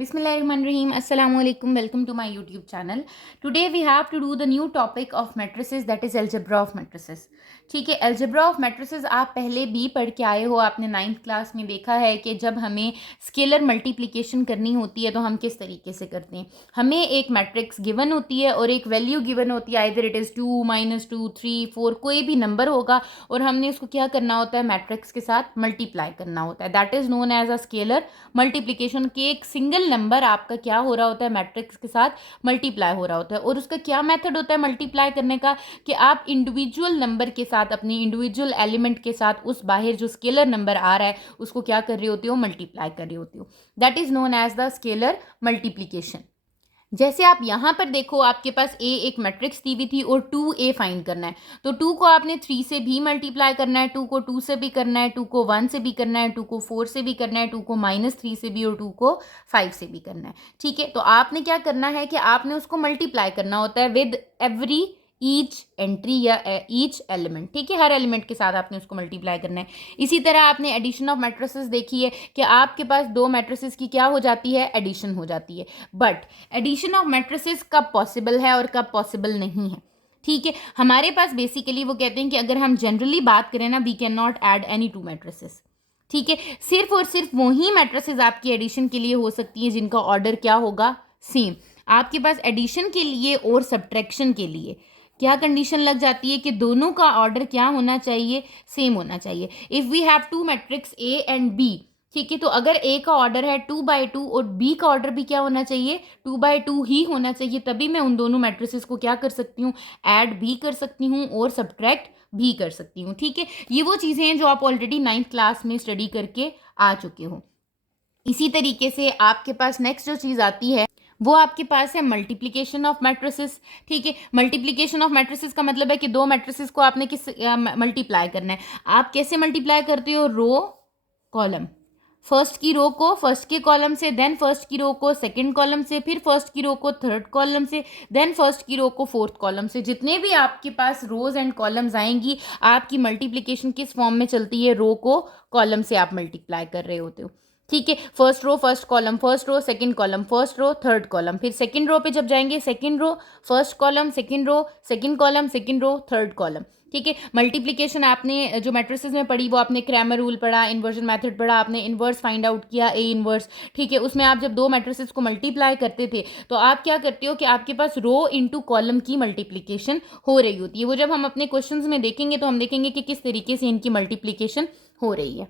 Bismillahirrahmanirrahim. Assalamu alaikum. Welcome to my YouTube channel. Today we have to do the new topic of matrices, that is algebra of matrices. ठीक है, algebra of matrices आप पहले भी पढ़ के आए हो. आपने 9th क्लास में देखा है कि जब हमें स्केलर मल्टीप्लिकेशन करनी होती है तो हम किस तरीके से करते हैं. हमें एक मैट्रिक्स गिवन होती है और एक वैल्यू गिवन होती है, आइदर इट इज़ 2, -2, 3, 4, कोई भी नंबर होगा और हमने उसको क्या करना होता है, मैट्रिक्स के साथ मल्टीप्लाई करना होता है. That is known as a scalar multiplication. के एक सिंगल नंबर आपका क्या हो रहा होता है, मैट्रिक्स के साथ मल्टीप्लाई हो रहा होता है. और उसका क्या मेथड होता है मल्टीप्लाई करने का, कि आप इंडिविजुअल नंबर के साथ, अपनी इंडिविजुअल एलिमेंट के साथ उस बाहर जो स्केलर नंबर आ रहा है उसको क्या कर रही होती हो, मल्टीप्लाई कर रही होती हो. That is known as the scalar multiplication. जैसे आप यहाँ पर देखो, आपके पास ए एक मैट्रिक्स दी हुई थी और 2a फाइंड करना है. तो 2 को आपने 3 से भी मल्टीप्लाई करना है, 2 को 2 से भी करना है, 2 को 1 से भी करना है, 2 को 4 से भी करना है, 2 को -3 से भी और 2 को 5 से भी करना है. ठीक है, तो आपने क्या करना है कि आपने उसको मल्टीप्लाई करना होता है विद एवरी ईच एंट्री या ईच एलिमेंट. ठीक है, हर एलिमेंट के साथ आपने उसको मल्टीप्लाई करना है. इसी तरह आपने एडिशन ऑफ मैट्रिसेस देखी है कि आपके पास दो मैट्रिसेस की क्या हो जाती है, एडिशन हो जाती है. बट एडिशन ऑफ मैट्रिसेस कब पॉसिबल है और कब पॉसिबल नहीं है. ठीक है, हमारे पास बेसिकली वो कहते हैं कि अगर हम जनरली बात करें ना, we can not add any two matrices. ठीक है, सिर्फ और सिर्फ वही मैट्रिसेस आपकी एडिशन के लिए हो सकती हैं जिनका ऑर्डर क्या होगा, सेम. आपके पास एडिशन के लिए और सब्ट्रैक्शन के लिए क्या कंडीशन लग जाती है कि दोनों का ऑर्डर क्या होना चाहिए, सेम होना चाहिए. If we have two matrix A and B, ठीक है, तो अगर ए का ऑर्डर है 2/2 और बी का ऑर्डर भी क्या होना चाहिए, 2/2 ही होना चाहिए, तभी मैं उन दोनों मैट्रिसेस को क्या कर सकती हूँ, ऐड भी कर सकती हूँ और सब्ट्रैक्ट भी कर सकती हूँ. ठीक है, ये वो चीज़ें हैं जो आप ऑलरेडी 9th क्लास में स्टडी करके आ चुके हो. इसी तरीके से आपके पास नेक्स्ट जो चीज़ आती है वो आपके पास है मल्टीप्लिकेशन ऑफ मैट्रिसेस. ठीक है, मल्टीप्लिकेशन ऑफ मैट्रिसेस का मतलब है कि दो मैट्रिसेस को आपने किस मल्टीप्लाई करना है. आप कैसे मल्टीप्लाई करते हो, रो कॉलम. फर्स्ट की रो को फर्स्ट के कॉलम से, देन फर्स्ट की रो को सेकंड कॉलम से, फिर फर्स्ट की रो को थर्ड कॉलम से, देन फर्स्ट की रो को फोर्थ कॉलम से. जितने भी आपके पास रोज एंड कॉलम्स आएंगी, आपकी मल्टीप्लिकेशन किस फॉर्म में चलती है, रो को कॉलम से आप मल्टीप्लाई कर रहे होते हो. ठीक है, first row first column, first row second column, first row third column, फिर सेकंड रो पे जब जाएंगे, second row first column, second row second column, second row third column. ठीक है, मल्टीप्लिकेशन आपने जो मैट्रिसेस में पढ़ी वो आपने क्रैमर रूल पढ़ा, इन्वर्जन मेथड पढ़ा, आपने इन्वर्स फाइंड आउट किया, ए इन्वर्स. ठीक है, उसमें आप जब दो मैट्रिसेस को मल्टीप्लाई करते थे तो आप क्या करते हो कि आपके पास रो इंटू कॉलम की मल्टीप्लिकेशन हो रही होती है. वो जब हम अपने क्वेश्चंस में देखेंगे तो हम देखेंगे कि किस तरीके से इनकी मल्टीप्लिकेशन हो रही है.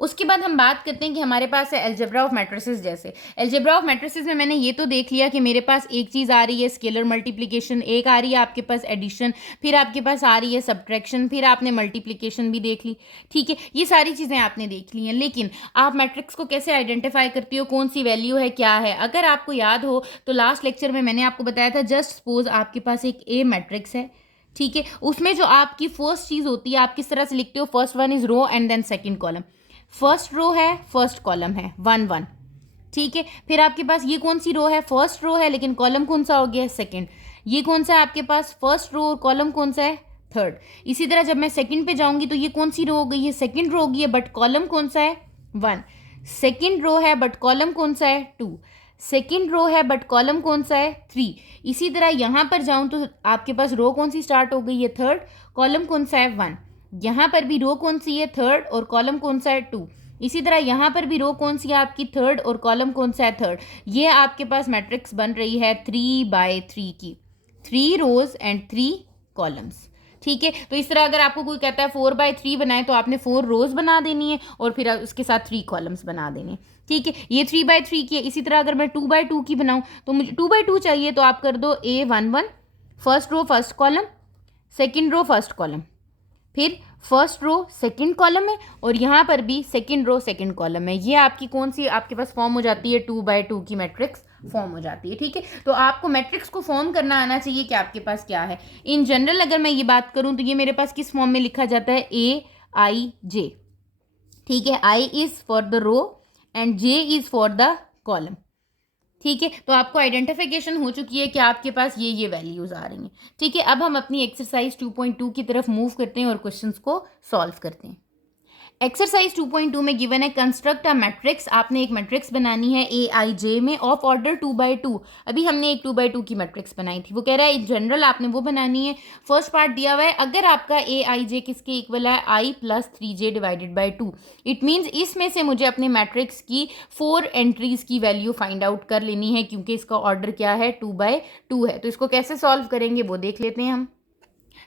उसके बाद हम बात करते हैं कि हमारे पास है अलजेब्रा ऑफ मैट्रिसेस. जैसे अलजेब्रा ऑफ मैट्रिसेस में मैंने ये तो देख लिया कि मेरे पास एक चीज़ आ रही है स्केलर मल्टीप्लिकेशन, एक आ रही है आपके पास एडिशन, फिर आपके पास आ रही है सब्ट्रैक्शन, फिर आपने मल्टीप्लिकेशन भी देख ली. ठीक है, ये सारी चीज़ें आपने देख ली हैं. लेकिन आप मैट्रिक्स को कैसे आइडेंटिफाई करती हो, कौन सी वैल्यू है, क्या है. अगर आपको याद हो तो लास्ट लेक्चर में मैंने आपको बताया था, जस्ट सपोज आपके पास एक ए मैट्रिक्स है. ठीक है, उसमें जो आपकी फर्स्ट चीज़ होती है, आप किस तरह से लिखते हो, first one is row and then second column. First row है, फर्स्ट कॉलम है, 1 1. ठीक है, फिर आपके पास ये कौन सी रो है, फर्स्ट रो है, लेकिन कॉलम कौन सा हो गया, सेकंड. ये कौन सा है आपके पास, फर्स्ट रो, और कॉलम कौन सा है, थर्ड. इसी तरह जब मैं सेकंड पे जाऊंगी तो ये कौन सी रो हो गई है, सेकंड रो होगी है, बट कॉलम कौन सा है, 1. सेकंड रो है बट कॉलम कौन सा है, 2. सेकंड रो है बट कॉलम कौन सा है, 3. इसी तरह यहाँ पर जाऊँ तो आपके पास रो कौन सी स्टार्ट हो गई है, थर्ड. कॉलम कौन सा है, 1. यहाँ पर भी रो कौन सी है, थर्ड, और कॉलम कौन सा है, 2. इसी तरह यहाँ पर भी रो कौन सी है आपकी, थर्ड, और कॉलम कौन सा है, थर्ड. ये आपके पास मैट्रिक्स बन रही है 3/3 की, 3 रोज एंड 3 कॉलम्स. ठीक है, तो इस तरह अगर आपको कोई कहता है 4/3 बनाए तो आपने 4 रोज बना देनी है और फिर उसके साथ 3 कॉलम्स बना देने हैं. ठीक है, ये 3/3 की है. इसी तरह अगर मैं 2/2 की बनाऊँ तो मुझे 2/2 चाहिए, तो आप कर दो A11, first row first column, second row first column, फिर फर्स्ट रो सेकंड कॉलम है, और यहाँ पर भी सेकंड रो सेकंड कॉलम है. ये आपकी कौन सी आपके पास फॉर्म हो जाती है, 2/2 की मैट्रिक्स फॉर्म हो जाती है. ठीक है, तो आपको मैट्रिक्स को फॉर्म करना आना चाहिए कि आपके पास क्या है. इन जनरल अगर मैं ये बात करूँ तो ये मेरे पास किस फॉर्म में लिखा जाता है, AIJ. ठीक है, I is for the row and J is for the column. ठीक है, तो आपको आइडेंटिफिकेशन हो चुकी है कि आपके पास ये वैल्यूज आ रही हैं. ठीक है, अब हम अपनी एक्सरसाइज 2.2 की तरफ मूव करते हैं और क्वेश्चंस को सॉल्व करते हैं. एक्सरसाइज 2.2 में गिवन है कंस्ट्रक्ट अ मैट्रिक्स। आपने एक मैट्रिक्स बनानी है ए आई जे में ऑफ ऑर्डर 2/2। अभी हमने एक 2/2 की मैट्रिक्स बनाई थी, वो कह रहा है इन जनरल आपने वो बनानी है। फर्स्ट पार्ट दिया हुआ है, अगर आपका ए आई जे किसके इक्वल है, i plus 3j divided by 2, it means इसमें से मुझे अपने मैट्रिक्स की 4 एंट्रीज की वैल्यू फाइंड आउट कर लेनी है, क्योंकि इसका ऑर्डर क्या है 2/2 है। तो इसको कैसे सॉल्व करेंगे वो देख लेते हैं हम।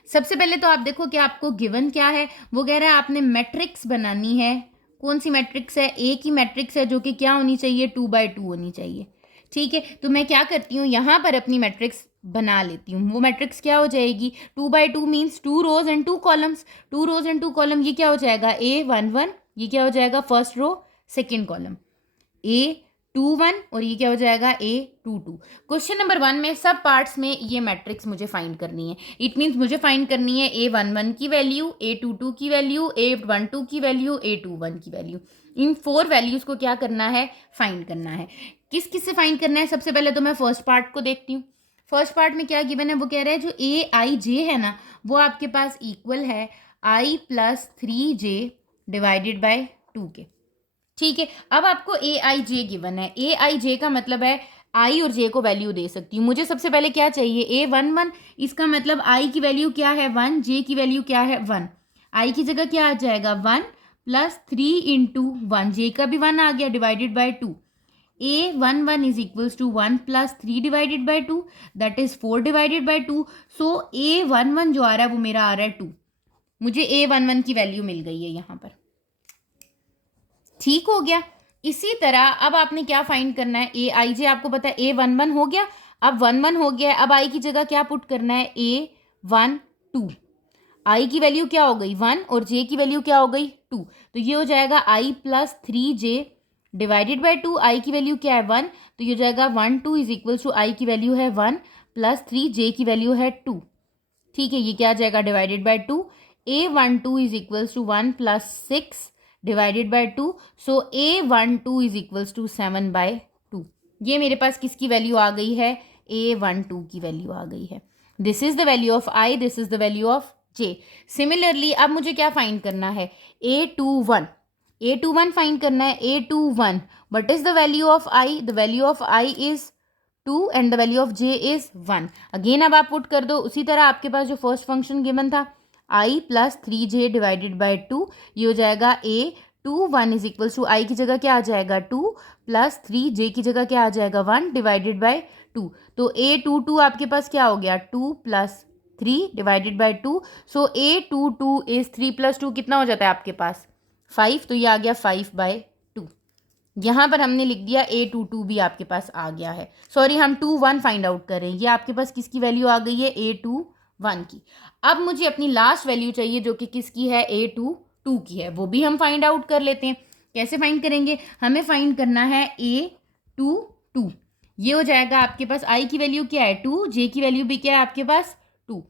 सबसे पहले तो आप देखो कि आपको गिवन क्या है, वो कह रहा है आपने मैट्रिक्स बनानी है। कौन सी मैट्रिक्स है, ए की मैट्रिक्स है, जो कि क्या होनी चाहिए 2/2 होनी चाहिए। ठीक है, तो मैं क्या करती हूँ, यहाँ पर अपनी मैट्रिक्स बना लेती हूँ। वो मैट्रिक्स क्या हो जाएगी, 2/2 means 2 rows and 2 columns. 2 rows and 2 column, ये क्या हो जाएगा A11, ये क्या हो जाएगा first row second column A21, और ये क्या हो जाएगा A22। क्वेश्चन नंबर 1 में सब पार्ट्स में ये मैट्रिक्स मुझे फाइंड करनी है। इट मीन्स मुझे फाइंड करनी है A11 की वैल्यू, A22 की वैल्यू, A12 की वैल्यू, A21 की वैल्यू। इन 4 वैल्यूज़ को क्या करना है, फाइंड करना है। किस किस से फाइंड करना है, सबसे पहले तो मैं फर्स्ट पार्ट को देखती हूँ। फर्स्ट पार्ट में क्या गिवन है, वो कह रहा है जो AIJ है ना, वो आपके पास इक्वल है I plus 3j divided by 2 के। ठीक है, अब आपको ए आई जे गिवन है। ए आई जे का मतलब है आई और जे को वैल्यू दे सकती हूँ। मुझे सबसे पहले क्या चाहिए, A11, इसका मतलब आई की वैल्यू क्या है 1, जे की वैल्यू क्या है 1। आई की जगह क्या आ जाएगा 1 प्लस 3 इंटू 1, जे का भी 1 आ गया divided by 2। A11 is equals to 1 plus 3 divided by 2, that is 4 divided by 2। So A11 जो आ रहा है वो मेरा आ रहा है 2। मुझे A11 की वैल्यू मिल गई है यहाँ पर। ठीक हो गया। इसी तरह अब आपने क्या फाइंड करना है, ए आई जे आपको पता है A11 हो गया। अब 1 हो गया, अब आई की जगह क्या पुट करना है A12। आई की वैल्यू क्या हो गई 1 और जे की वैल्यू क्या हो गई 2, तो ये हो जाएगा आई प्लस 3j डिवाइडेड बाई 2। आई की वैल्यू क्या है 1, तो ये हो जाएगा 1 2 इज इक्वल टू आई की वैल्यू है 1 प्लस 3j की वैल्यू है 2। ठीक है, ये क्या आ जाएगा divided by 2। A12 is equals to 1 plus 6 divided by 2। So A12 is equals to 7/2। ये मेरे पास किसकी वैल्यू आ गई है, A12 की वैल्यू आ गई है। This is the value of I, this is the value of J. Similarly अब मुझे क्या फाइंड करना है, A21। A21 फाइंड करना है, A21 what is the value of I, the value of I is 2 and the value of J is 1। Again अब आप put कर दो उसी तरह, आपके पास जो फर्स्ट फंक्शन गिवन था आई प्लस 3j डिवाइडेड बाई 2, ये हो जाएगा A21 इज इक्वल्स टू आई की जगह क्या आ जाएगा 2 प्लस 3j की जगह क्या आ जाएगा 1 डिवाइडेड बाई 2। तो A22 आपके पास क्या हो गया 2 plus 3 divided by 2। So A22 is 3 plus 2 कितना हो जाता है आपके पास 5, तो ये आ गया 5/2। यहाँ पर हमने लिख दिया A22 भी आपके पास आ गया है। सॉरी, हम 21 फाइंड आउट कर रहे हैं। ये आपके पास किसकी वैल्यू आ गई है A21 की। अब मुझे अपनी लास्ट वैल्यू चाहिए जो कि किसकी है A22 की है, वो भी हम फाइंड आउट कर लेते हैं। कैसे फाइंड करेंगे, हमें फाइंड करना है A22। ये हो जाएगा आपके पास आई की वैल्यू क्या है 2, जे की वैल्यू भी क्या है आपके पास 2।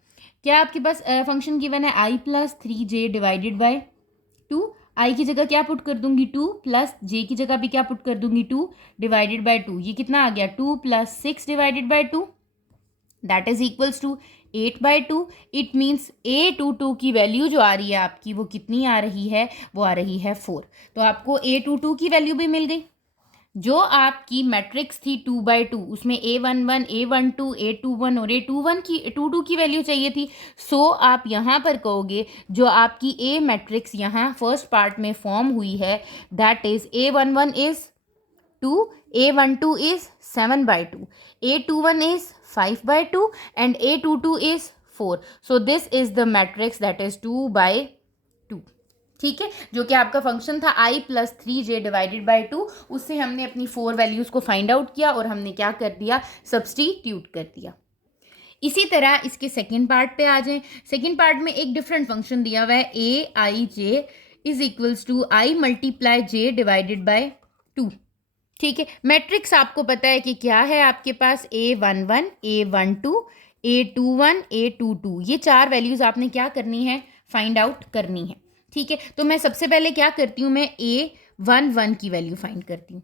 क्या आपके पास फंक्शन गिवन है i plus 3j divided by 2। आई की जगह क्या पुट कर दूंगी 2 प्लस जे की जगह भी क्या पुट कर दूंगी 2 डिवाइडेड बाई 2। ये कितना आ गया 2 plus 6 divided by 2, that is equals to 8/2। It means A22 की वैल्यू जो आ रही है आपकी वो कितनी आ रही है, वो आ रही है 4। तो आपको A22 की वैल्यू भी मिल गई। जो आपकी मैट्रिक्स थी 2/2, उसमें A11, A12, A21 और A22 की वैल्यू चाहिए थी। सो आप यहाँ पर कहोगे जो आपकी ए मैट्रिक्स यहाँ फर्स्ट पार्ट में फॉर्म हुई है, that is A11 is 2, A12 is 7/2, A21 is 5/2 and A22 is 4. So this is the matrix that is 2/2. ठीक है, जो कि आपका फंक्शन था I plus 3j divided by 2, उससे हमने अपनी 4 वैल्यूज़ को फाइंड आउट किया और हमने क्या कर दिया, सब्सटीट्यूट कर दिया। इसी तरह इसके सेकेंड पार्ट पे आ जाएं। सेकेंड पार्ट में एक डिफरेंट फंक्शन दिया हुआ है AIJ is equals to I multiply j divided by 2। ठीक है, मैट्रिक्स आपको पता है कि क्या है आपके पास A11, A12, A21, A22। ये 4 वैल्यूज़ आपने क्या करनी है, फाइंड आउट करनी है। ठीक है, तो मैं सबसे पहले क्या करती हूँ, मैं A11 की वैल्यू फाइंड करती हूँ।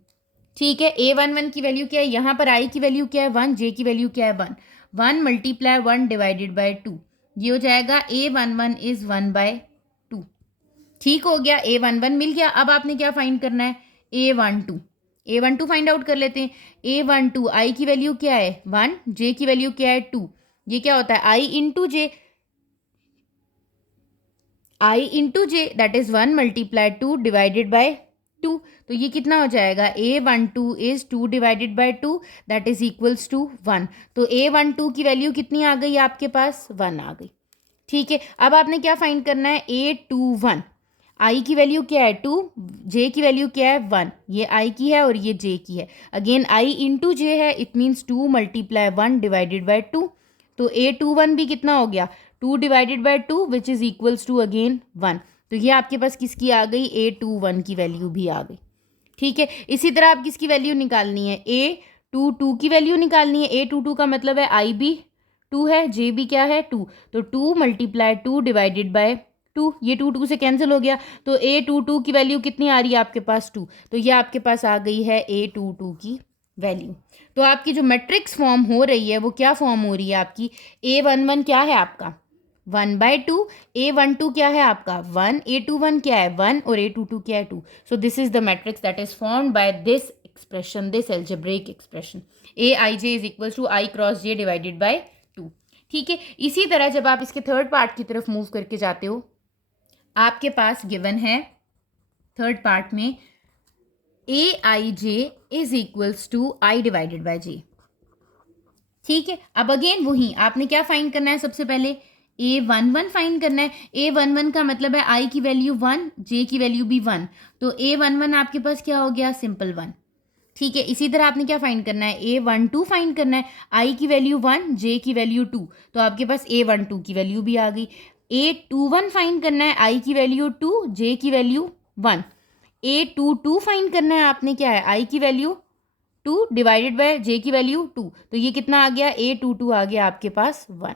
ठीक है, A11 की वैल्यू क्या है, यहाँ पर I की वैल्यू क्या है 1, J की वैल्यू क्या है 1। 1 मल्टीप्लाई 1 डिवाइडेड बाई 2, ये हो जाएगा A11 इज 1/2। ठीक हो गया, A11 मिल गया। अब आपने क्या फाइंड करना है, A12 फाइंड आउट कर लेते हैं। A12 आई की वैल्यू क्या है 1, जे की वैल्यू क्या है 2। ये क्या होता है i into j, i into j that is 1 multiply 2 divided by 2। तो ये कितना हो जाएगा, A12 is 2 divided by 2 that is equals to 1। तो A12 की वैल्यू कितनी आ गई आपके पास, 1 आ गई। ठीक है, अब आपने क्या फाइंड करना है, A21 आई की वैल्यू क्या है 2, जे की वैल्यू क्या है 1। ये आई की है और ये जे की है। अगेन आई इंटू जे है, it means 2 multiply 1 divided by 2। तो A21 भी कितना हो गया, 2 divided by 2 which is equals to again 1। तो ये आपके पास किसकी आ गई, A21 की वैल्यू भी आ गई। ठीक है, इसी तरह आप किसकी वैल्यू निकालनी है, A22 की वैल्यू निकालनी है। A22 का मतलब है आई भी 2 है, जे भी क्या है 2। तो 2 मल्टीप्लाई 2 डिवाइडेड बाय 2, ये 2 से कैंसिल हो गया। तो A22 की वैल्यू कितनी आ रही है आपके पास 2। तो ये आपके पास आ गई है A22 की वैल्यू। तो आपकी जो मैट्रिक्स फॉर्म हो रही है वो क्या फॉर्म हो रही है आपकी, A11 क्या है आपका 1/2, A12 क्या है आपका 1, A21 क्या है 1 और A22 क्या है 2। So this is the matrix that is formed by this expression, this algebraic expression Aij is equal to I cross J divided by 2। ठीक है, इसी तरह जब आप इसके थर्ड पार्ट की तरफ मूव करके जाते हो, आपके पास गिवन है थर्ड पार्ट में Aij is equals to i divided by j. ठीक है, अब अगेन वही आपने क्या फाइंड करना है, सबसे पहले A11 फाइंड करना है। A11 का मतलब है आई की वैल्यू 1, जे की वैल्यू भी 1। तो A11 आपके पास क्या हो गया, सिंपल 1। ठीक है, इसी तरह आपने क्या फाइंड करना है, A12 फाइंड करना है। आई की वैल्यू 1, जे की वैल्यू 2। तो आपके पास A12 की वैल्यू भी आ गई। A21 फाइंड करना है, आई की वैल्यू 2, जे की वैल्यू 1। A22 फाइंड करना है आपने, क्या है आई की वैल्यू 2 डिवाइडेड बाय जे की वैल्यू 2। तो ये कितना आ गया, A22 आ गया आपके पास 1।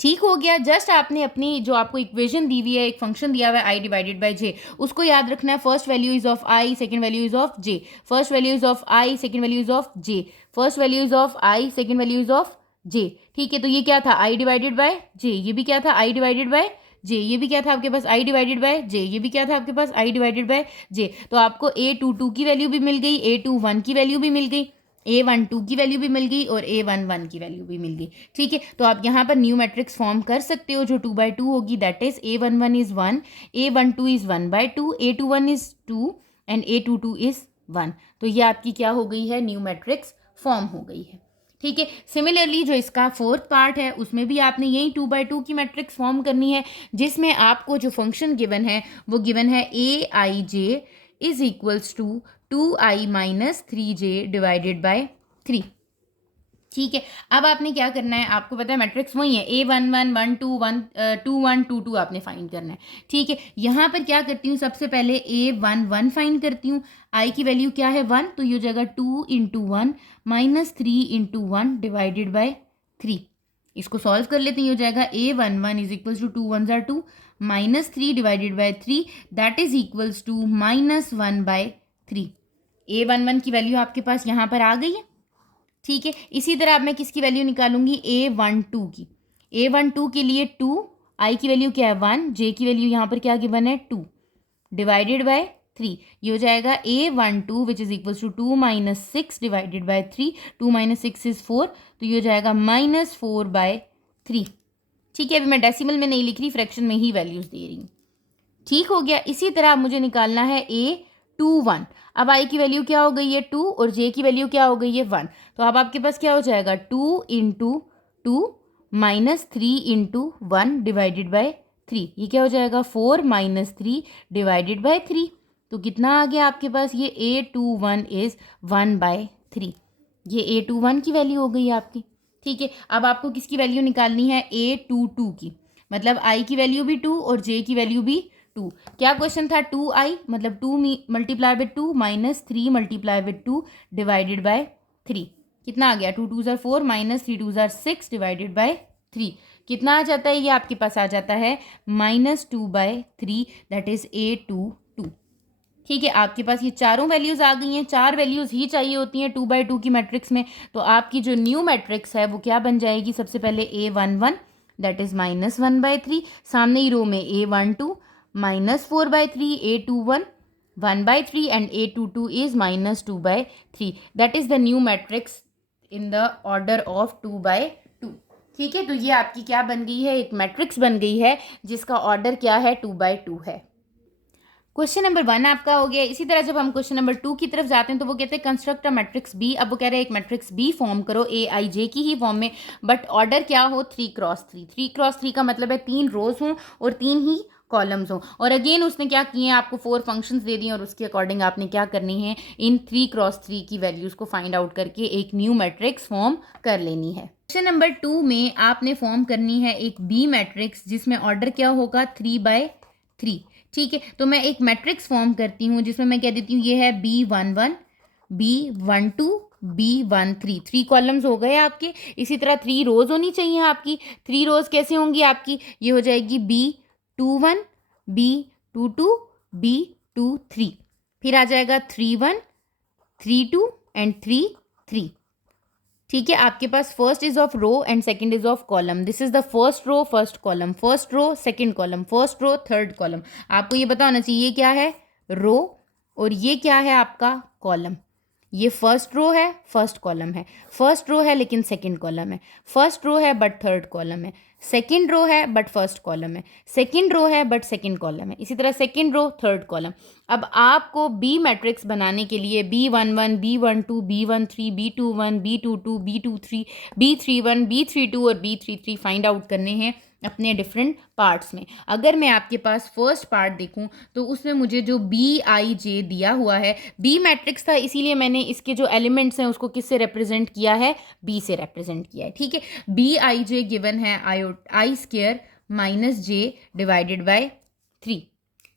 ठीक हो गया, जस्ट आपने अपनी जो आपको इक्वेशन दी हुई है, एक फंक्शन दिया हुआ है आई डिवाइडेड बाय जे, उसको याद रखना है। First value is of i, second value is of j, first value is of i, second value is of j, first value is of i, second value is of j. ठीक है, तो ये क्या था, आई डिवाइडेड बाय जे, ये भी क्या था, आई डिवाइडेड बाय जे, ये भी क्या था आपके पास, आई डिवाइडेड बाय जे, ये भी क्या था आपके पास, आई डिवाइडेड बाय जे। तो आपको A22 की वैल्यू भी मिल गई, A21 की वैल्यू भी मिल गई, A12 की वैल्यू भी मिल गई और A11 की वैल्यू भी मिल गई। ठीक है, तो आप यहाँ पर न्यू मैट्रिक्स फॉर्म कर सकते हो जो 2/2 होगी, that is A11 is 1, A12 is 1/2, A21 is 2 and A22 is 1। तो ये आपकी क्या हो गई है, न्यू मैट्रिक्स फॉर्म हो गई है। ठीक है, सिमिलरली जो इसका फोर्थ पार्ट है उसमें भी आपने यही 2/2 की मैट्रिक्स फॉर्म करनी है, जिसमें आपको जो फंक्शन गिवन है वो गिवन है Aij is equals to 2i minus 3j divided by 3। ठीक है, अब आपने क्या करना है, आपको पता है मैट्रिक्स वही है, A11 1 2 1 2 1 2 2 आपने फाइंड करना है। ठीक है, यहाँ पर क्या करती हूँ, सबसे पहले A11 फाइंड करती हूँ। आई की वैल्यू क्या है 1, तो ये जगह 2 into 1 minus 3 into 1 divided by 3। इसको सॉल्व कर लेते हैं, ये हो जाएगा A11 is equals to 2 1 2 minus 3 divided by 3 that is equals to -1/3। A11 की वैल्यू आपके पास यहाँ पर आ गई है। ठीक है, इसी तरह अब मैं किसकी वैल्यू निकालूंगी, A12 की। A12 के लिए 2, आई की वैल्यू क्या है 1, जे की वैल्यू यहाँ पर क्या गिवन है 2 डिवाइडेड बाय 3। ये हो जाएगा A12 which is equal to 2 minus 6 divided by 3, 2 minus 6 is 4, तो ये हो जाएगा -4/3। ठीक है, अभी मैं डेसिमल में नहीं लिख रही, फ्रैक्शन में ही वैल्यूज दे रही हूँ। ठीक हो गया, इसी तरह मुझे निकालना है A21। अब आई की वैल्यू क्या हो गई है 2 और जे की वैल्यू क्या हो गई है 1। तो अब आपके पास क्या हो जाएगा 2 into 2 minus 3 into 1 divided by 3। ये क्या हो जाएगा 4 माइनस 3 डिवाइडेड बाय 3। तो कितना आ गया आपके पास, ये A21 इज 1/3। ये A21 की वैल्यू हो गई आपकी। ठीक है, अब आपको किसकी वैल्यू निकालनी है, A22 की। मतलब आई की वैल्यू भी 2 और जे की वैल्यू भी 2। क्या क्वेश्चन था, 2i मतलब 2 multiply with 2 minus 3 multiply with 2 divided by 3। कितना आ गया, 2 2 ज़ार 4 माइनस 3 2 ज़ार 6 डिवाइडेड बाय 3। कितना आ जाता है, ये आपके पास आ जाता है -2/3 दैट इज A22। ठीक है, आपके पास ये चारों वैल्यूज आ गई हैं। 4 वैल्यूज ही चाहिए होती हैं 2/2 की मैट्रिक्स में। तो आपकी जो न्यू मैट्रिक्स है वो क्या बन जाएगी, सबसे पहले A11 दैट इज -1/3, सामने ही रो में A12 -4/3, A21 1/3 and A22 is -2/3. That is the new matrix in the order of 2/2. ठीक है, तो ये आपकी क्या बन गई है, एक मैट्रिक्स बन गई है जिसका ऑर्डर क्या है, 2/2 है। क्वेश्चन नंबर 1 आपका हो गया। इसी तरह जब हम क्वेश्चन नंबर 2 की तरफ जाते हैं तो वो कहते हैं कंस्ट्रक्ट अ मैट्रिक्स बी। अब वो कह रहे हैं एक मैट्रिक्स बी फॉर्म करो AIJ की ही फॉर्म में, बट ऑर्डर क्या हो, 3x3। 3x3 का मतलब है 3 रोज हों और 3 ही कॉलम्स हों। और अगेन उसने क्या किए हैं, आपको 4 फंक्शंस दे दिए और उसके अकॉर्डिंग आपने क्या करनी है, इन 3x3 की वैल्यूज़ को फाइंड आउट करके एक न्यू मैट्रिक्स फॉर्म कर लेनी है। क्वेश्चन नंबर 2 में आपने फॉर्म करनी है एक बी मैट्रिक्स जिसमें ऑर्डर क्या होगा, 3/3। ठीक है, तो मैं एक मैट्रिक्स फॉर्म करती हूँ जिसमें मैं कह देती हूँ ये है B11 B12 B13। 3 कॉलम्स हो गए आपके। इसी तरह 3 रोज होनी चाहिए आपकी। 3 रोज कैसे होंगी आपकी, ये हो जाएगी B21 B22 B23, फिर आ जाएगा 31 32 एंड 33। ठीक है, आपके पास first is of row and second is of column. This is the first row first column, first row second column, first row third column. आपको ये पता होना चाहिए ये क्या है, रो, और ये क्या है आपका कॉलम। ये फर्स्ट रो है, फर्स्ट कॉलम है, फर्स्ट रो है लेकिन सेकंड कॉलम है, फर्स्ट रो है बट थर्ड कॉलम है, सेकंड रो है बट फर्स्ट कॉलम है, सेकंड रो है बट सेकंड कॉलम है, इसी तरह सेकंड रो थर्ड कॉलम। अब आपको बी मैट्रिक्स बनाने के लिए B11 B12 B13 B21 B22 B23 B31 B32 और B33 फाइंड आउट करने हैं अपने डिफरेंट पार्ट्स में। अगर मैं आपके पास फर्स्ट पार्ट देखूं तो उसमें मुझे जो BIJ दिया हुआ है, बी मैट्रिक्स था इसीलिए मैंने इसके जो एलिमेंट्स हैं उसको किससे रिप्रेजेंट किया है, बी से रिप्रेजेंट किया है। ठीक है, BIJ गिवन है I² - J डिवाइडेड बाय 3।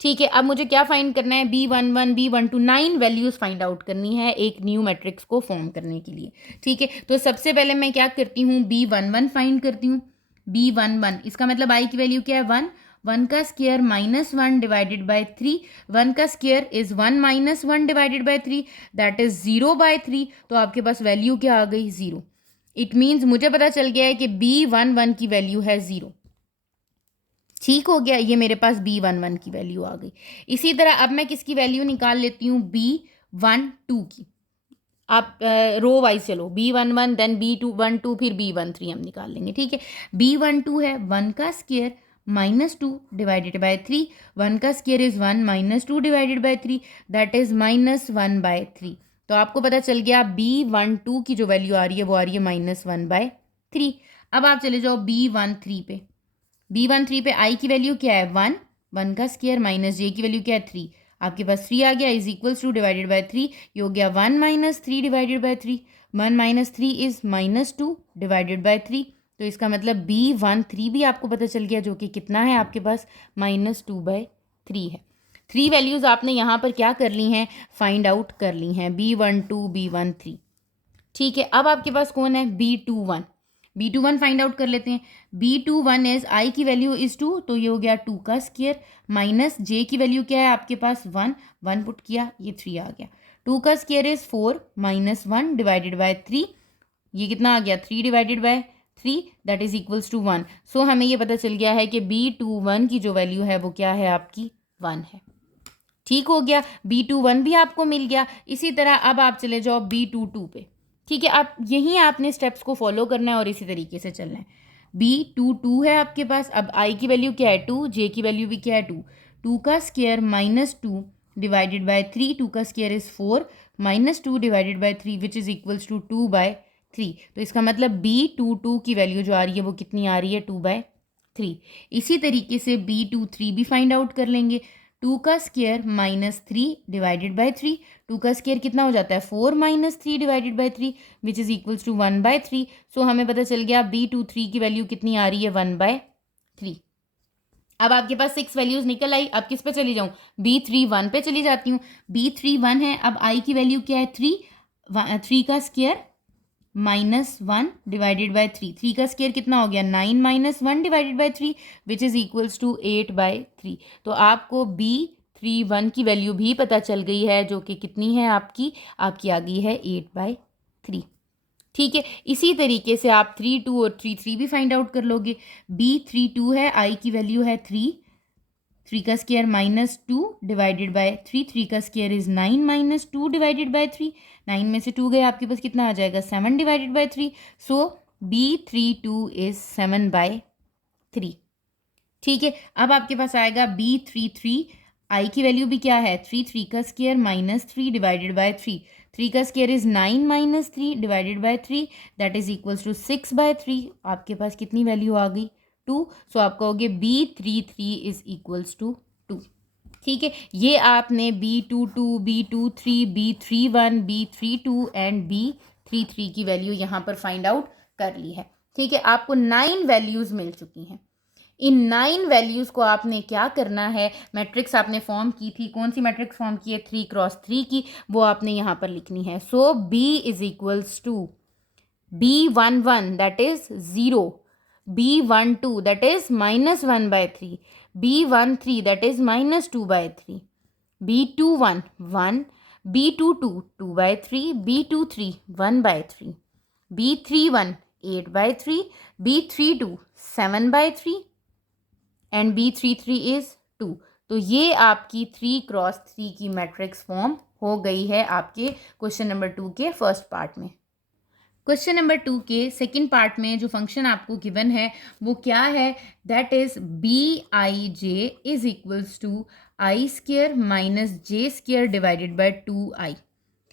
ठीक है, अब मुझे क्या फाइंड करना है, B11 B12 9 values find out करनी है एक न्यू मैट्रिक्स को फॉर्म करने के लिए। ठीक है, तो सबसे पहले मैं क्या करती हूँ, B11 फाइंड करती हूँ। B11 इसका मतलब I की वैल्यू क्या है, 1, 1 का स्क्वायर -1 डिवाइडेड बाय 3, 1 का square is 1 - 1 divided by 3, that is 0/3। तो आपके पास वैल्यू क्या आ गई, 0। इट मीन्स मुझे पता चल गया है कि B11 की वैल्यू है 0। ठीक हो गया, ये मेरे पास B11 की वैल्यू आ गई। इसी तरह अब मैं किसकी वैल्यू निकाल लेती हूँ, B12 की। आप रो वाइज चलो, B11 देन B12 फिर B13 हम निकाल लेंगे। ठीक है, B12 है 1 का स्क्वायर -2 डिवाइडेड बाय 3, 1 का square is 1 -2 divided by 3, that is -1/3। तो आपको पता चल गया B12 की जो वैल्यू आ रही है वो आ रही है -1/3। अब आप चले जाओ B13 पे। B13 पे I की वैल्यू क्या है, 1, 1 का स्क्वायर माइनस J की वैल्यू क्या है, 3। आपके पास 3 आ गया, is equals two divided by 3, ये हो गया 1 - 3 divided by 3, 1 - 3 is -2 divided by 3। तो इसका मतलब B13 भी आपको पता चल गया, जो कि कितना है आपके पास, -2/3 है। 3 वैल्यूज़ आपने यहाँ पर क्या कर ली हैं, फाइंड आउट कर ली हैं, B12 B13। ठीक है, अब आपके पास कौन है, B21। B21 फाइंड आउट कर लेते हैं। B21 इज I की वैल्यू इज 2, तो ये हो गया 2 का स्क्वायर माइनस J की वैल्यू क्या है आपके पास, 1, 1 पुट किया, ये 3 आ गया। 2 का स्क्वायर इज 4 - 1 डिवाइडेड बाय 3, ये कितना आ गया, 3 divided by 3, that is equals to 1। So हमें ये पता चल गया है कि B21 की जो वैल्यू है वो क्या है आपकी, 1 है। ठीक हो गया, B21 भी आपको मिल गया। इसी तरह अब आप चले जाओ B22 पे। ठीक है, आप यहीं आपने स्टेप्स को फॉलो करना है और इसी तरीके से चलना है। B22 है आपके पास, अब I की वैल्यू क्या है, 2, J की वैल्यू भी क्या है, 2, 2 का स्क्वायर -2 डिवाइडेड बाय 3, 2 का square is 4 -2 divided by 3 which is equals to 2/3। तो इसका मतलब B22 की वैल्यू जो आ रही है वो कितनी आ रही है, 2/3। इसी तरीके से B23 भी फाइंड आउट कर लेंगे। 2 का स्क्वायर -3 डिवाइडेड बाय 3, 2 का स्क्वायर कितना हो जाता है, 4 - 3 divided by 3 which is equals to 1/3। So हमें पता चल गया B23 की वैल्यू कितनी आ रही है, 1/3। अब आपके पास 6 वैल्यूज निकल आई। अब किस पे चली जाऊँ, B31 पे चली जाती हूँ। B31 है, अब I की वैल्यू क्या है, 3, 3 का स्क्वायर -1 डिवाइडेड बाय 3, 3 का स्क्वायर कितना हो गया, 9 - 1 divided by 3 which is equals to 8/3। तो आपको B31 की वैल्यू भी पता चल गई है, जो कि कितनी है आपकी आ गई है 8/3। ठीक है, इसी तरीके से आप 32 और 33 भी फाइंड आउट कर लोगे। B32 है, I की वैल्यू है 3, 3 का स्क्वायर माइनस 2 डिवाइडेड बाय 3, 3 का square is 9 minus 2 divided by 3, 9 में से 2 गए, आपके पास कितना आ जाएगा 7 divided by 3, so B32 is 7/3। ठीक है, अब आपके पास आएगा B33, आई की वैल्यू भी क्या है 3, 3 का स्क्वायर माइनस 3 डिवाइडेड बाय 3, 3 का square is 9 minus 3 divided by 3, that is equals to 6/3। आपके पास कितनी वैल्यू आ गई 2, सो आप कहोगे B33 इज इक्वल्स टू 2। ठीक है, ये आपने B22, B23, B31, B32 and B33 की वैल्यू यहाँ पर फाइंड आउट कर ली है। ठीक है, आपको 9 वैल्यूज़ मिल चुकी हैं। इन 9 वैल्यूज़ को आपने क्या करना है, मैट्रिक्स आपने फॉर्म की थी, कौन सी मैट्रिक्स फॉर्म की है 3x3 की, वो आपने यहाँ पर लिखनी है। So B is equals to B11 that is 0, B12 that is -1/3, B13 that is -2/3, B21 1, B22 2/3, B23 1/3, B31 8/3, B32 7/3 and B33 is 2। तो ये आपकी 3x3 की मैट्रिक्स फॉर्म हो गई है आपके क्वेश्चन नंबर 2 के फर्स्ट पार्ट में। क्वेश्चन नंबर 2 के सेकंड पार्ट में जो फंक्शन आपको गिवन है वो क्या है, that is BIJ is equals to I square minus J square divided by 2i।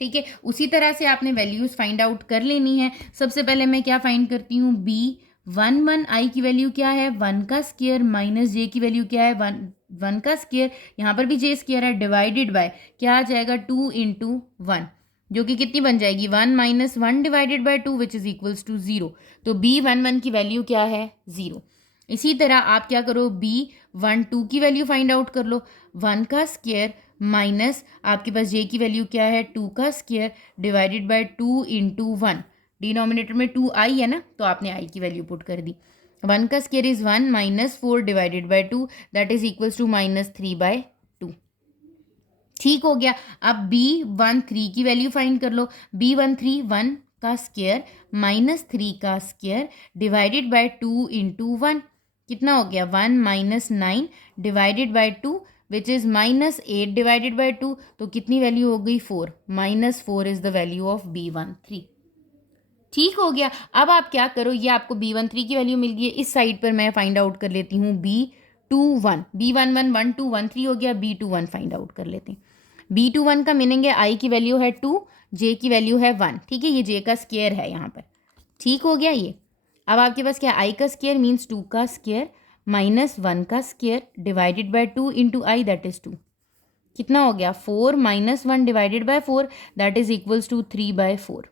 ठीक है, उसी तरह से आपने वैल्यूज़ फाइंड आउट कर लेनी है। सबसे पहले मैं क्या फाइंड करती हूँ, B11 आई की वैल्यू क्या है 1 का स्क्र माइनस जे की वैल्यू क्या है 1 का स्क्र, यहाँ पर भी जे स्क्र है, डिवाइडेड बाय क्या आ जाएगा 2 × 1, जो कि कितनी बन जाएगी 1 - 1 divided by 2 which is equals to 0। तो B11 की वैल्यू क्या है 0। इसी तरह आप क्या करो B12 की वैल्यू फाइंड आउट कर लो, 1 का स्क्वायर माइनस आपके पास J की वैल्यू क्या है 2 का स्क्वायर डिवाइडेड बाय 2 × 1, डिनोमिनेटर में 2i है ना, तो आपने i की वैल्यू पुट कर दी। 1 का square is 1 - 4 divided by 2 that is equals to -3/2। ठीक हो गया। अब B13 की वैल्यू फाइंड कर लो, B13 1 का स्क्वायर माइनस 3 का स्क्वायर डिवाइडेड बाय 2 × 1, कितना हो गया 1 - 9 divided by 2 which is -8 divided by 2, तो कितनी वैल्यू हो गई 4, -4 is the value of B13। ठीक हो गया। अब आप क्या करो, ये आपको B13 की वैल्यू मिल गई है, इस साइड पर मैं फाइंड आउट कर लेती हूँ B21, B11 1 2 1 3 हो गया, B21 फाइंड आउट कर लेते हैं। B21 का मीनिंग है आई की वैल्यू है 2, जे की वैल्यू है 1। ठीक है, ये जे का स्क्वायर है यहाँ पर। ठीक हो गया ये। अब आपके पास क्या आई का स्क्वायर मीन्स 2 का स्क्वायर माइनस 1 का square divided by 2 × I that is 2, कितना हो गया 4 - 1 divided by 4 that is equals to 3/4।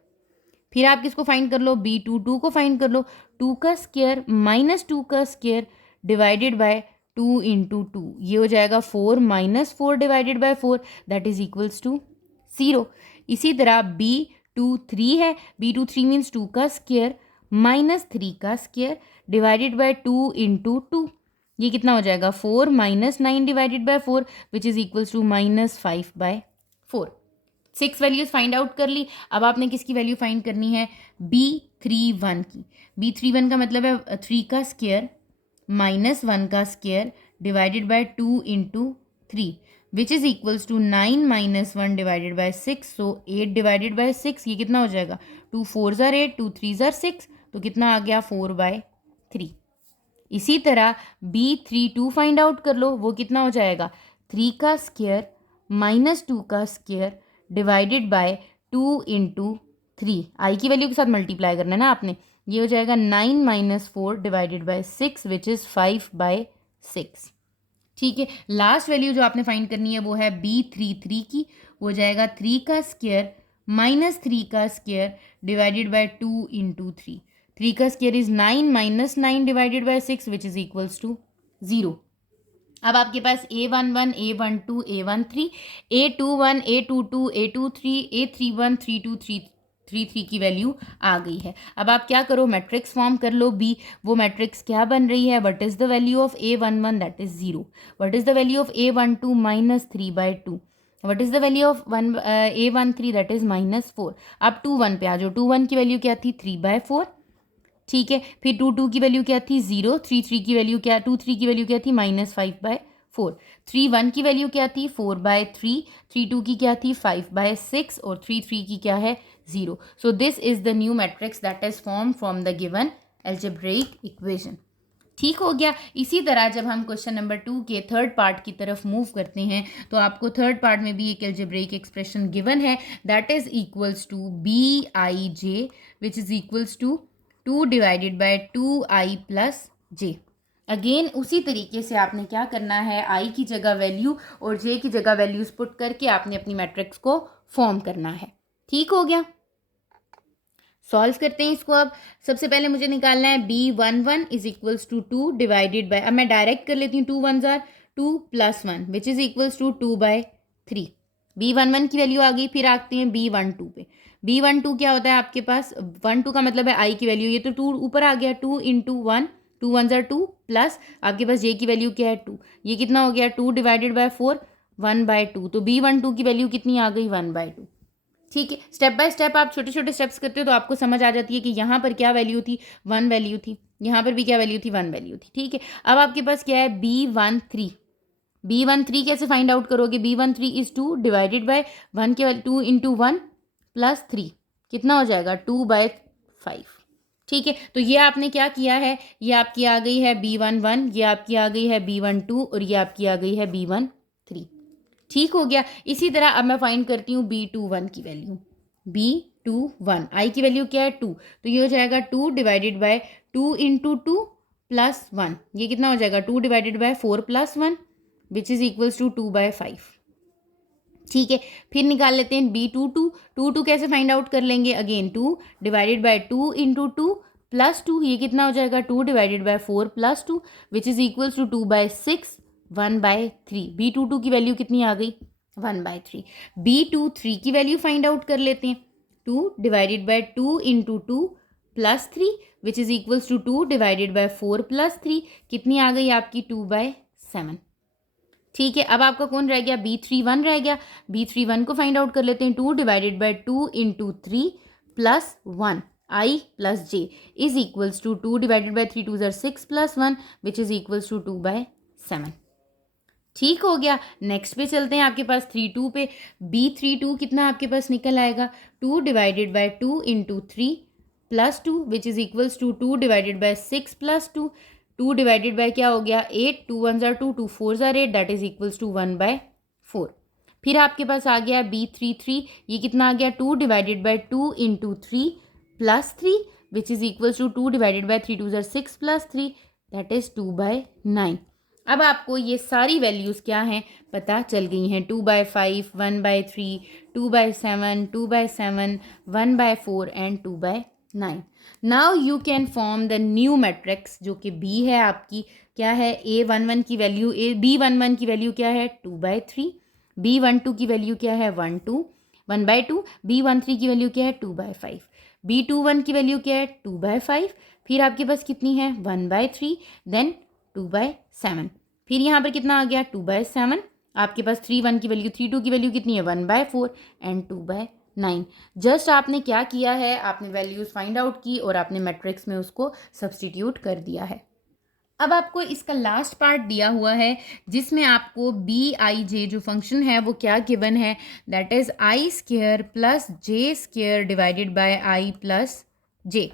फिर आप किसको फाइंड कर लो, B22 को फाइंड कर लो, 2 का स्क्वायर माइनस 2 का स्क्वायर डिवाइडेड बाय 2 × 2, ये हो जाएगा 4 - 4 divided by 4 that is equals to 0। इसी तरह B23 है, B23 मीन्स 2 का स्क्वायर माइनस 3 का स्क्वायर डिवाइडेड बाय 2 × 2, ये कितना हो जाएगा 4 - 9 divided by 4 which is equals to -5/4। 6 values find out कर ली। अब आपने किसकी वैल्यू फाइंड करनी है B31 की। B31 का मतलब है 3 का स्क्वायर माइनस 1 का square divided by 2 × 3 which is equals to 9 - 1 divided by 6, so 8 divided by 6, ये कितना हो जाएगा 2 4s are 8, 2 3s are 6, तो कितना आ गया 4/3। इसी तरह B32 फाइंड आउट कर लो, वो कितना हो जाएगा 3 का स्क्वायर माइनस 2 का स्क्वायर डिवाइडेड बाय 2 × 3, आई की वैल्यू के साथ मल्टीप्लाई करना है ना आपने, ये हो जाएगा 9 - 4 डिवाइडेड बाय 6 विच इज़ 5/6। ठीक है, लास्ट वैल्यू जो आपने फाइंड करनी है वो है B33 की, वो जाएगा 3 का स्क्वायर माइनस 3 का स्क्वायर डिवाइडेड बाय 2 × 3, 3 का square is 9 - 9 divided by 6 which is equals to 0। अब आपके पास A11 A12 A13 A21 A22 A23 A31 32 33 की वैल्यू आ गई है। अब आप क्या करो, मैट्रिक्स फॉर्म कर लो B, वो मैट्रिक्स क्या बन रही है, what is the value of A11 that is 0, what is the value of A12 -3/2, what is the value of A13 that is -4। अब 2 1 पे आ जाओ, 2 1 की वैल्यू क्या थी 3/4। ठीक है, फिर 2 2 की वैल्यू क्या थी 0, 3 3 की वैल्यू क्या 2 3 की वैल्यू क्या थी -5/4। 4। 3 1 की वैल्यू क्या थी 4/3, 3 2 की क्या थी 5/6 और 3 3 की क्या है 0। सो this is the new matrix that is form from the given algebraic equation. ठीक हो गया। इसी तरह जब हम क्वेश्चन नंबर 2 के थर्ड पार्ट की तरफ मूव करते हैं तो आपको थर्ड पार्ट में भी एक एल्जेब्रिक एक्सप्रेशन गिवन है that is equals to BIJ which is equals to 2 divided by 2I plus J. Again उसी तरीके से आपने क्या करना है, I की जगह वैल्यू और J की जगह वैल्यूज पुट करके आपने अपनी मैट्रिक्स को फॉर्म करना है। ठीक हो गया। सॉल्व करते हैं इसको। अब सबसे पहले मुझे निकालना है B11 is equals to 2 divided by, अब मैं डायरेक्ट कर लेती हूँ, 2 1 जार 2 plus 1 which is equals to 2/3। B11 की वैल्यू आ गई। फिर आते हैं B12 पे। B12 क्या होता है आपके पास, 1 2 का मतलब है I की वैल्यू, ये तो 2 ऊपर आ गया, 2 इंटू 1, 2 1 जार 2 प्लस आपके पास J की वैल्यू क्या है 2, ये कितना हो गया 2 डिवाइडेड बाय 4 1/2। तो B12 की वैल्यू कितनी आ गई 1/2। ठीक है, स्टेप बाय स्टेप आप छोटे छोटे स्टेप्स करते हो तो आपको समझ आ जाती है कि यहाँ पर क्या वैल्यू थी 1 वैल्यू थी, यहाँ पर भी क्या वैल्यू थी 1 वैल्यू थी। ठीक है, अब आपके पास क्या है B13 कैसे फाइंड आउट करोगे, B13 इज 2 डिवाइडेड बाय 1 के 2 इंटू 1 प्लस 3 कितना हो जाएगा 2/5। ठीक है, तो ये आपने क्या किया है, ये आपकी आ गई है B11, ये आपकी आ गई है B12 और ये आपकी आ गई है B13। ठीक हो गया। इसी तरह अब मैं फाइंड करती हूँ B21 की वैल्यू। B21 I की वैल्यू क्या है 2, तो ये हो जाएगा 2 डिवाइडेड बाय 2 इंटू 2 प्लस 1, ये कितना हो जाएगा 2 divided by 4 plus 1 which is equals to 2/5। ठीक है, फिर निकाल लेते हैं B22 कैसे फाइंड आउट कर लेंगे, again 2 divided by 2 into 2 plus 2, ये कितना हो जाएगा 2 divided by 4 plus 2 which is equals to 2/6 1/3। B22 की वैल्यू कितनी आ गई 1/3। B23 की वैल्यू फाइंड आउट कर लेते हैं, 2 divided by 2 into 2 plus 3 which is equals to 2 divided by 4 plus 3 कितनी आ गई आपकी 2/7। ठीक है, अब आपका कौन रह गया B31 रह गया। B31 को फाइंड आउट कर लेते हैं, 2 divided by 2 into 3 plus 1 I plus J is equals to 2 divided by 3 2 ज़र 6 plus 1 which is equals to 2/7। ठीक हो गया। नेक्स्ट पे चलते हैं आपके पास 32 पे। B32 कितना आपके पास निकल आएगा 2 divided by 2 into 3 plus 2 which is equals to 2 divided by 6 plus 2, 2 divided by क्या हो गया 8, 2 1 ज़ार 2 2 4 ज़ार 8 दैट इज इक्वल्स टू 1/4। फिर आपके पास आ गया B33, ये कितना आ गया 2 divided by 2 into 3 plus 3 which is equals to 2 divided by 3 2 ज़ार 6 प्लस 3 दैट इज 2/9। अब आपको ये सारी वैल्यूज़ क्या हैं पता चल गई हैं, 2/5 1/3 2/7 2/7 1/4 and 2/9। Now you can form the new matrix जो कि B है आपकी, क्या है B11 की वैल्यू क्या है 2/3, B12 की वैल्यू क्या है 1/2, B13 की वैल्यू क्या है 2/5, B21 की वैल्यू क्या है 2/5, फिर आपके पास कितनी है 1/3 देन 2/7, फिर यहाँ पर कितना आ गया 2/7, आपके पास 3 1 की वैल्यू 3 2 की वैल्यू कितनी है 1/4 एंड 2/9। जस्ट आपने क्या किया है, आपने वैल्यूज फाइंड आउट की और आपने मैट्रिक्स में उसको सब्सटीट्यूट कर दिया है। अब आपको इसका लास्ट पार्ट दिया हुआ है जिसमें आपको BIJ जो फंक्शन है वो क्या गिवन है, that is I² plus J² divided by I plus J।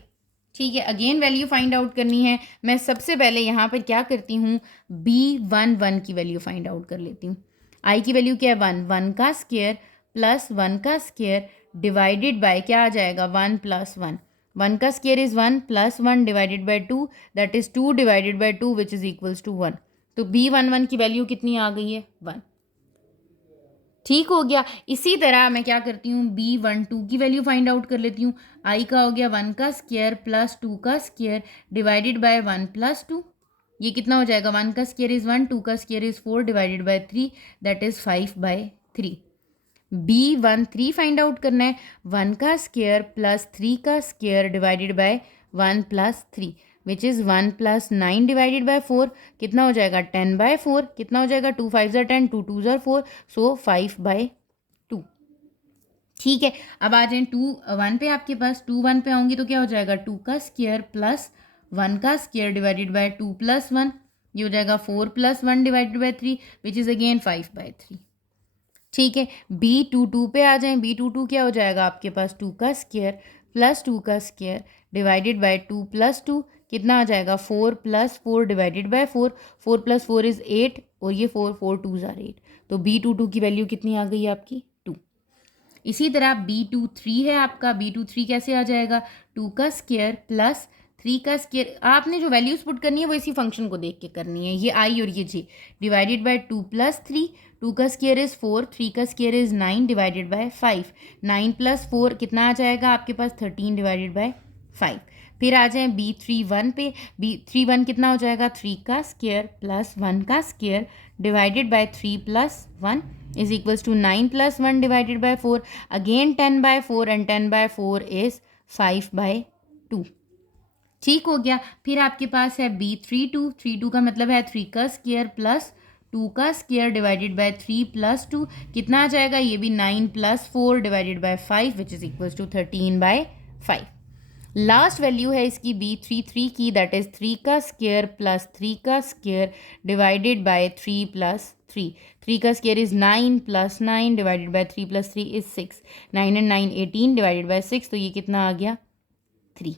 ठीक है, अगेन वैल्यू फाइंड आउट करनी है। मैं सबसे पहले यहाँ पर क्या करती हूँ B11 की वैल्यू फाइंड आउट कर लेती हूँ। I की वैल्यू क्या है 1 का स्क्वायर प्लस 1 का स्क्वायर डिवाइडेड बाय क्या आ जाएगा 1 प्लस 1, 1 का square is 1 plus 1 divided by 2 that is 2 divided by 2 which is equals to 1। तो B11 की वैल्यू कितनी आ गई है 1। ठीक हो गया। इसी तरह मैं क्या करती हूँ B12 की वैल्यू फाइंड आउट कर लेती हूँ। I का हो गया 1 का स्क्वायर प्लस 2 का स्क्वायर डिवाइडेड बाय 1 प्लस 2, ये कितना हो जाएगा 1 का स्क्वायर इज 1 2 का square is 4 divided by 3 that is 5/3। B13 find out करना है, 1 का स्क्वायर प्लस 3 का square divided bye 1 plus 3 which is 1 plus 9 divided by 4 कितना हो जाएगा 10/4, कितना हो जाएगा 2 5 ज़ार 10 2 2 ज़ार 4 सो 5/2। ठीक है, अब आ जाए 2 1 पे, आपके पास 2 1 पे आऊँगी तो क्या हो जाएगा 2 का स्क्वायर प्लस 1 का स्क्वायर डिवाइडेड बाय 2 प्लस 1 ये हो जाएगा 4 + 1 divided by 3 which is again 5/3। ठीक है, B22 पे आ जाएं। B22 क्या हो जाएगा आपके पास 2 का स्क्वायर प्लस 2 का स्क्वायर डिवाइडेड बाय 2 + 2 कितना आ जाएगा 4 + 4 डिवाइडेड बाय 4। 4 + 4 इज़ 8 और ये 4 2 ज़ार 8। तो B22 की वैल्यू कितनी आ गई आपकी 2। इसी तरह B23 है आपका। B23 कैसे आ जाएगा 2 का स्क्वायर प्लस 3 का स्क्वायर। आपने जो वैल्यूज पुट करनी है वो इसी फंक्शन को देख के करनी है, ये आई और ये जे, डिवाइडेड बाय 2 + 3। 2 का स्क्वायर इज़ 4, 3 का स्क्वायर इज़ 9 डिवाइडेड बाय 5। 9 + 4 कितना आ जाएगा आपके पास 13 डिवाइडेड बाय 5। फिर आ जाएं B31 पे। B31 कितना हो जाएगा 3 का स्क्वायर प्लस 1 का square divided by 3 + 1 is equals to 9 + 1 divided by 4। Again 10/4 and 10/4 is 5/2। ठीक हो गया। फिर आपके पास है B32। 32 का मतलब है 3 का स्क्वायर प्लस 2 का स्क्वायर डिवाइडेड बाय 3 + 2 कितना आ जाएगा, ये भी 9 + 4 divided by 5 which is equals to 13/5। Last value है इसकी B33 की, दैट इज 3 का स्क्वायर प्लस 3 का स्क्वायर डिवाइडेड बाय 3 + 3। 3 का square is 9 + 9 divided by 3 + 3 is 6। 9 and 9 18 divided by 6, तो ये कितना आ गया 3।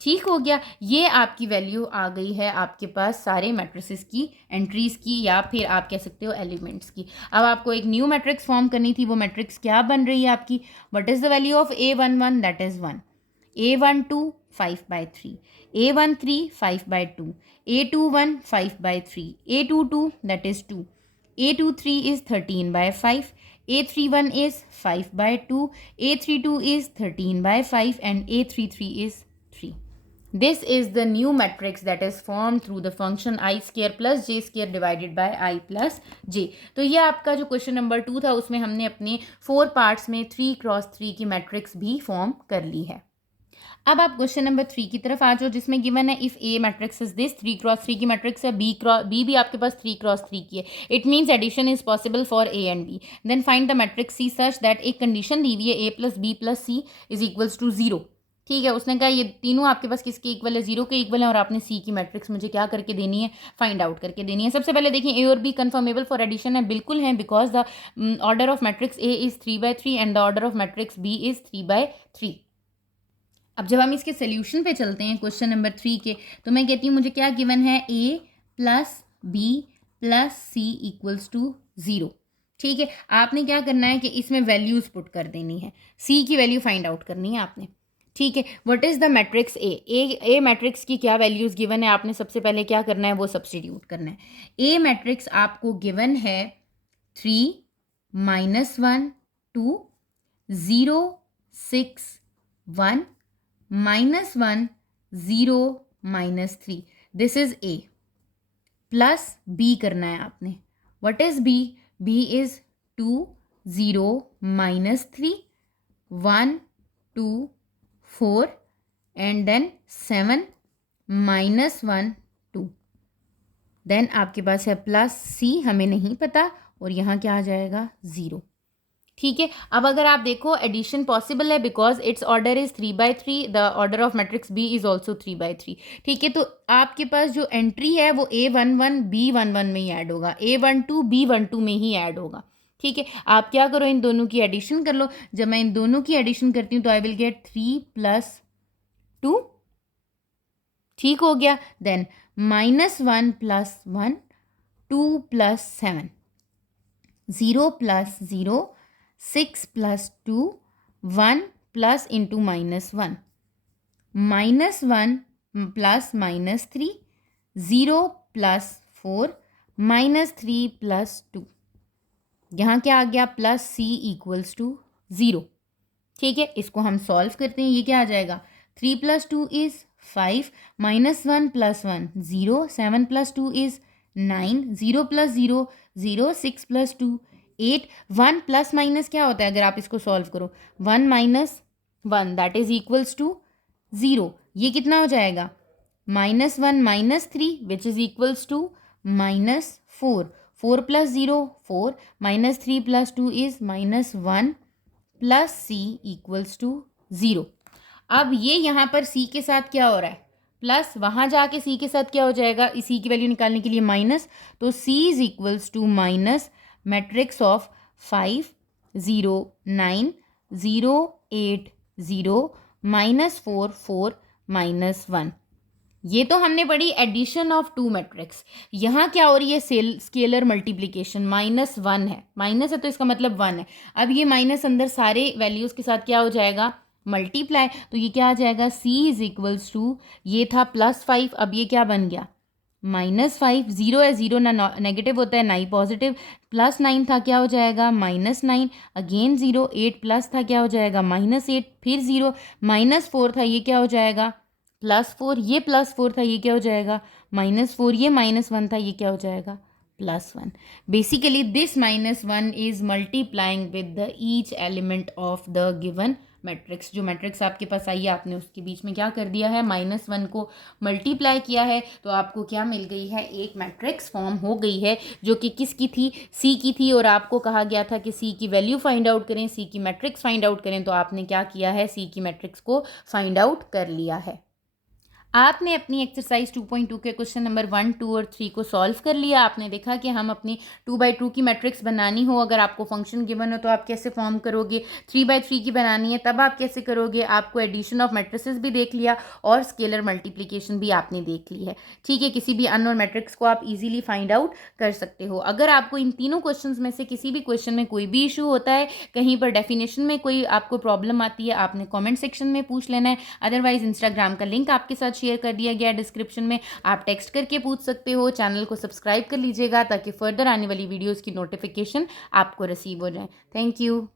ठीक हो गया। ये आपकी वैल्यू आ गई है आपके पास सारे मैट्रिसेस की एंट्रीज की, या फिर आप कह सकते हो एलिमेंट्स की। अब आपको एक न्यू मैट्रिक्स फॉर्म करनी थी। वो मैट्रिक्स क्या बन रही है आपकी, what is the value of A11, that is 1। A12 5/3, A13 5/2, A21 5/3, A22 that is 2, A23 is 13/5, A31 is 5/2, A32 is 13/5 and A33 is 3. This is the new matrix that is formed through the function I square plus j square divided by I plus j. तो ये आपका जो question number 2 था उसमें हमने अपने 4 parts में 3x3 की मैट्रिक्स भी फॉर्म कर ली है। अब आप क्वेश्चन नंबर 3 की तरफ आ जाओ, जिसमें गिवन है if A matrix is this 3x3 की मैट्रिक्स है, बी भी आपके पास 3x3 की है, it means addition is possible for A and B. Then find the matrix C such that एक कंडीशन दी हुई है A + B + C is equals to 0। ठीक है, उसने कहा ये तीनों आपके पास किसके इक्वल है, 0 के इक्वल है, और आपने सी की मैट्रिक्स मुझे क्या करके देनी है, फाइंड आउट करके देनी है। सबसे पहले देखिए ए और बी कंफर्मेबल फॉर एडिशन है, बिल्कुल है, because the order of matrix A is 3/3 and the order of matrix B is 3/3। अब जब हम इसके सोल्यूशन पे चलते हैं क्वेश्चन नंबर 3 के, तो मैं कहती हूँ मुझे क्या गिवन है, a + b + c = 0। ठीक है, आपने क्या करना है कि इसमें वैल्यूज पुट कर देनी है, c की वैल्यू फाइंड आउट करनी है आपने। ठीक है, what is the matrix A matrix की क्या वैल्यूज गिवन है, आपने सबसे पहले क्या करना है वो सब्स्टिट्यूट करना है। ए मैट्रिक्स आपको गिवन है 3 -1 2 0 6 1 -1 0 -3, this is A. Plus B करना है आपने, what is B, B is 2 0 -3 1 2 4 and then 7 -1 2। Then आपके पास है प्लस सी, हमें नहीं पता, और यहाँ क्या आ जाएगा 0। ठीक है, अब अगर आप देखो एडिशन पॉसिबल है because it's order is 3/3, the order of matrix B is also 3/3। ठीक है, तो आपके पास जो एंट्री है वो A11 B11 में ही ऐड होगा, A12 B12 में ही ऐड होगा। ठीक है, आप क्या करो, इन दोनों की एडिशन कर लो। जब मैं इन दोनों की एडिशन करती हूँ तो आई विल गेट 3 + 2। ठीक हो गया। Then -1 + 1 2 + 7 0 + 0 6 + 2 1 + into -1 -1 + -3 0 + 4 -3 + 2। यहाँ क्या आ गया, प्लस सी = 0। ठीक है, इसको हम सॉल्व करते हैं। ये क्या आ जाएगा, 3 + 2 इज 5 -1 + 1 0 7 + 2 इज 9 0 + 0 0 6 + 2 8 1 प्लस माइनस क्या होता है अगर आप इसको सॉल्व करो, 1 - 1 दैट इज इक्वल्स टू 0। ये कितना हो जाएगा, -1 - 3 which is equals to -4 4 + 0 4 -3 + 2 is -1 plus c = 0। अब ये यहाँ पर c के साथ क्या हो रहा है, प्लस वहाँ जाके सी के साथ क्या हो जाएगा, इसी की वैल्यू निकालने के लिए माइनस, तो c is equals to minus matrix of 5 0 9 0 8 0 -4 4 -1। ये तो हमने पढ़ी एडिशन ऑफ टू मैट्रिक्स। यहाँ क्या हो रही है, स्केलर मल्टीप्लिकेशन, -1 है, माइनस है तो इसका मतलब 1 है। अब ये माइनस अंदर सारे वैल्यूज़ के साथ क्या हो जाएगा, मल्टीप्लाई, तो ये क्या आ जाएगा, c इज इक्वल्स टू, ये था +5, अब ये क्या बन गया -5, 0 है, 0 ना नेगेटिव होता है ना ही पॉजिटिव, +9 था क्या हो जाएगा -9, अगेन 0, 8 प्लस था क्या हो जाएगा -8, फिर 0, -4 था ये क्या हो जाएगा +4, ये +4 था ये क्या हो जाएगा -4, ये -1 था ये क्या हो जाएगा +1। Basically this -1 is multiplying with the each element of the given matrix. जो मैट्रिक्स आपके पास आई है आपने उसके बीच में क्या कर दिया है, -1 को मल्टीप्लाई किया है, तो आपको क्या मिल गई है, एक मैट्रिक्स फॉर्म हो गई है जो कि किसकी थी, सी की थी। और आपको कहा गया था कि सी की वैल्यू फाइंड आउट करें, सी की मैट्रिक्स फाइंड आउट करें, तो आपने क्या किया है, सी की मैट्रिक्स को फाइंड आउट कर लिया है। आपने अपनी एक्सरसाइज 2.2 के क्वेश्चन नंबर 1, 2 और 3 को सॉल्व कर लिया। आपने देखा कि हम अपनी 2/2 की मैट्रिक्स बनानी हो, अगर आपको फंक्शन गिवन हो तो आप कैसे फॉर्म करोगे, 3/3 की बनानी है तब आप कैसे करोगे। आपको एडिशन ऑफ मैट्रिसेस भी देख लिया और स्केलर मल्टीप्लिकेशन भी आपने देख ली है। ठीक है, किसी भी अननोन मैट्रिक्स को आप इजीली फाइंड आउट कर सकते हो। अगर आपको इन तीनों क्वेश्चन में से किसी भी क्वेश्चन में कोई भी इशू होता है, कहीं पर डेफिनेशन में कोई आपको प्रॉब्लम आती है, आपने कॉमेंट सेक्शन में पूछ लेना है। अदरवाइज इंस्टाग्राम का लिंक आपके साथ शेयर कर दिया गया डिस्क्रिप्शन में, आप टेक्स्ट करके पूछ सकते हो। चैनल को सब्सक्राइब कर लीजिएगा ताकि फर्दर आने वाली वीडियोस की नोटिफिकेशन आपको रिसीव हो जाए। Thank you.